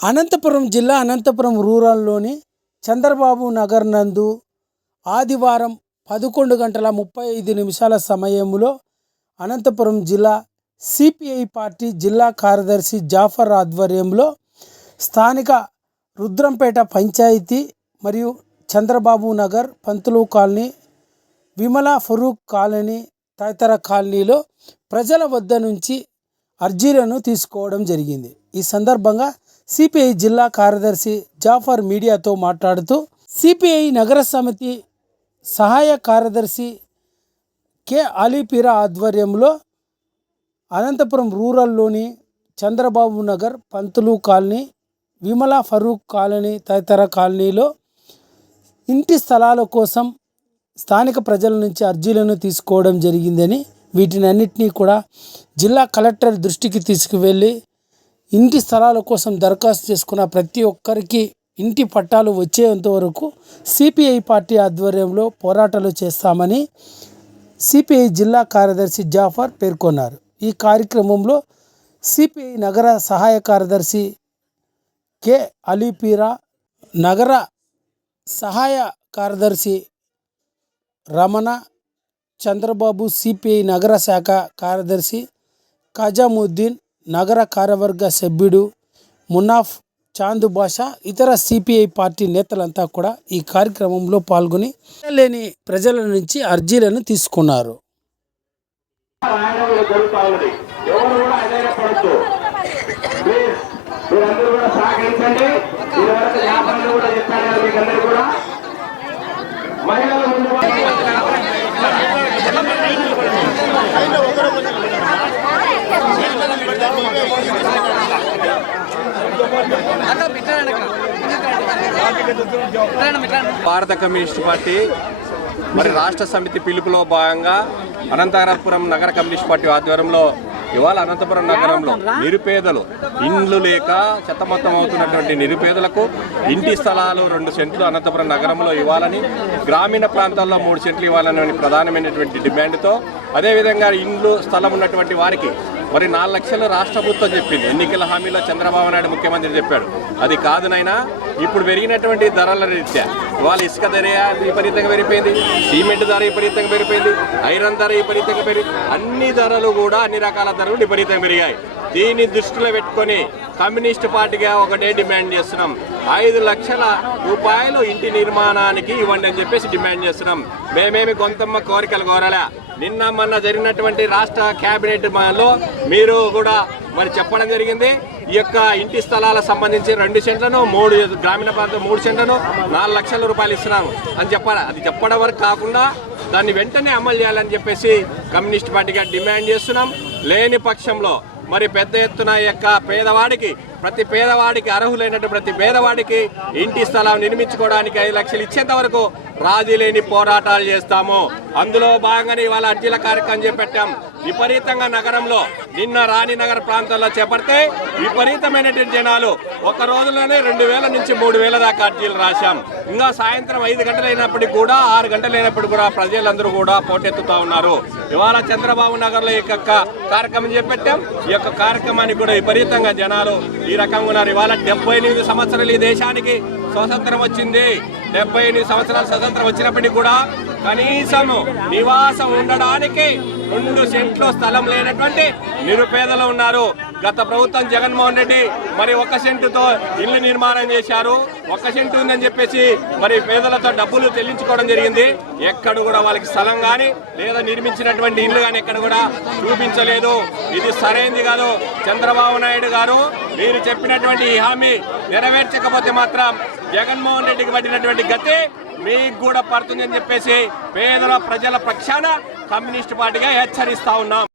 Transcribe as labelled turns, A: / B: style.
A: అనంతపురం జిల్లా అనంతపురం రూరల్లోని చంద్రబాబు నగర్ నందు ఆదివారం పదకొండు గంటల ముప్పై ఐదు నిమిషాల సమయంలో అనంతపురం జిల్లా సిపిఐ పార్టీ జిల్లా కార్యదర్శి జాఫర్ ఆధ్వర్యంలో స్థానిక రుద్రంపేట పంచాయతీ మరియు చంద్రబాబు నగర్ పంతులు కాలనీ విమల ఫరూక్ కాలనీ తదితర కాలనీలో ప్రజల వద్ద నుంచి అర్జీలను తీసుకోవడం జరిగింది. ఈ సందర్భంగా సిపిఐ జిల్లా కార్యదర్శి జాఫర్ మీడియాతో మాట్లాడుతూ సిపిఐ నగర సమితి సహాయ కార్యదర్శి కె అలీపీరా ఆధ్వర్యంలో అనంతపురం రూరల్లోని చంద్రబాబు నగర్ పంతులు కాలనీ విమలా ఫరూక్ కాలనీ తదితర కాలనీలో ఇంటి స్థలాల కోసం స్థానిక ప్రజల నుంచి అర్జీలను తీసుకోవడం జరిగిందని వీటిని అన్నిటినీ కూడా జిల్లా కలెక్టర్ దృష్టికి తీసుకువెళ్ళి ఇంటి స్థలాల కోసం దరఖాస్తు చేసుకున్న ప్రతి ఒక్కరికి ఇంటి పట్టాలు వచ్చేంత వరకు సిపిఐ పార్టీ ఆధ్వర్యంలో పోరాటాలు చేస్తామని సిపిఐ జిల్లా కార్యదర్శి జాఫర్ పేర్కొన్నారు. ఈ కార్యక్రమంలో సిపిఐ నగర సహాయ కార్యదర్శి కె అలీపీరా నగర సహాయ కార్యదర్శి రమణ చంద్రబాబు సిపిఐ నగర శాఖ కార్యదర్శి ఖజాముద్దీన్ నగర కార్యవర్గ సభ్యుడు మునాఫ్ చాందు బాషా ఇతర సిపిఐ పార్టీ నేతలంతా కూడా ఈ కార్యక్రమంలో పాల్గొని లేని ప్రజల నుంచి అర్జీలను తీసుకున్నారు.
B: రాయడం
C: భారత కమ్యూనిస్ట్ పార్టీ మరి రాష్ట్ర సమితి పిలుపులో భాగంగా అనంతపురం నగర కమ్యూనిస్ట్ పార్టీ ఆధ్వర్యంలో ఇవాళ అనంతపురం నగరంలో నిరుపేదలు ఇండ్లు లేక చెత్తమొత్తం అవుతున్నటువంటి నిరుపేదలకు ఇంటి స్థలాలు రెండు సెంట్లు అనంతపురం నగరంలో ఇవ్వాలని గ్రామీణ ప్రాంతాల్లో మూడు సెంట్లు ఇవ్వాలని ప్రధానమైనటువంటి డిమాండ్తో అదేవిధంగా ఇండ్లు స్థలం ఉన్నటువంటి వారికి మరి నాలుగు లక్షలు రాష్ట్ర ప్రభుత్వం చెప్పింది. ఎన్నికల హామీలో చంద్రబాబు నాయుడు ముఖ్యమంత్రి చెప్పాడు. అది కాదు నైనా ఇప్పుడు పెరిగినటువంటి ధరల రీత్యా ఇవాళ ఇసుక ధర విపరీతంగా పెరిగిపోయింది సిమెంట్ ధర విపరీతంగా పెరిగిపోయింది ఐరన్ ధర విపరీతంగా పెరిగి అన్ని ధరలు కూడా అన్ని రకాల ధరలు విపరీతంగా పెరిగాయి. దీన్ని దృష్టిలో పెట్టుకొని కమ్యూనిస్ట్ పార్టీగా ఒకటే డిమాండ్ చేస్తున్నాం. ఐదు లక్షల రూపాయలు ఇంటి నిర్మాణానికి ఇవ్వండి అని చెప్పేసి డిమాండ్ చేస్తున్నాం. మేమేమి గొంతమ్మ కోరికలు కోరలే? నిన్న మొన్న జరిగినటువంటి రాష్ట్ర కేబినెట్లో మీరు కూడా మరి చెప్పడం జరిగింది. ఈ యొక్క ఇంటి స్థలాల సంబంధించి రెండు సెంట్లను మూడు గ్రామీణ ప్రాంతం మూడు సెంట్లను నాలుగు లక్షల రూపాయలు ఇస్తున్నాము అని చెప్పాలి. అది చెప్పడం వరకు కాకుండా దాన్ని వెంటనే అమలు చేయాలని చెప్పేసి కమ్యూనిస్ట్ పార్టీగా డిమాండ్ చేస్తున్నాం. లేని పక్షంలో మరి పెద్ద ఎత్తున యొక్క పేదవాడికి ప్రతి పేదవాడికి అర్హులైనటువంటి ప్రతి పేదవాడికి ఇంటి స్థలం నిర్మించుకోవడానికి ఐదు లక్షలు ఇచ్చేంత వరకు రాజీ లేని పోరాటాలు చేస్తాము. అందులో భాగంగానే ఇవాళ అర్జీల కార్యక్రమం చేపట్టాం. విపరీతంగా నగరంలో నిన్న రాణి నగర ప్రాంతాల్లో చేపడితే విపరీతమైనటువంటి జనాలు ఒక రోజులోనే రెండు వేల నుంచి మూడు వేల దాకా అర్జీలు రాశాం. ఇంకా సాయంత్రం ఐదు గంటలైనప్పటికీ కూడా ఆరు గంటలైనప్పటికీ కూడా ప్రజలందరూ కూడా పోటెత్తుతా ఉన్నారు. ఇవాళ చంద్రబాబు నగర్లో ఈ యొక్క కార్యక్రమం చేపట్టాం. ఈ యొక్క కార్యక్రమానికి కూడా విపరీతంగా జనాలు ఈ రకంగా ఉన్నారు. ఇవాళ డెబ్బై ఎనిమిది సంవత్సరాలు ఈ దేశానికి స్వతంత్రం వచ్చింది. డెబ్బై ఎనిమిది సంవత్సరాలు స్వతంత్రం వచ్చినప్పటికీ కూడా కనీసం నివాసం ఉండడానికి రెండు సెంట్లు స్థలం లేనటువంటి నిరుపేదలు ఉన్నారు. గత ప్రభుత్వం జగన్మోహన్ రెడ్డి మరి ఒక సెంటుతో ఇల్లు నిర్మాణం చేశారు. ఒక సెంటు ఉందని చెప్పేసి మరి పేదలతో డబ్బులు చెల్లించుకోవడం జరిగింది. ఎక్కడ కూడా వాళ్ళకి స్థలం కానీ లేదా నిర్మించినటువంటి ఇల్లు కానీ ఎక్కడ కూడా చూపించలేదు. ఇది సరైంది కాదు. చంద్రబాబు నాయుడు గారు మీరు చెప్పినటువంటి ఈ హామీ నెరవేర్చకపోతే మాత్రం జగన్మోహన్ రెడ్డికి పట్టినటువంటి గతి మీకు కూడా పడుతుందని చెప్పేసి పేదల ప్రజల పక్షాన కమ్యూనిస్ట్ పార్టీగా హెచ్చరిస్తా ఉన్నాం.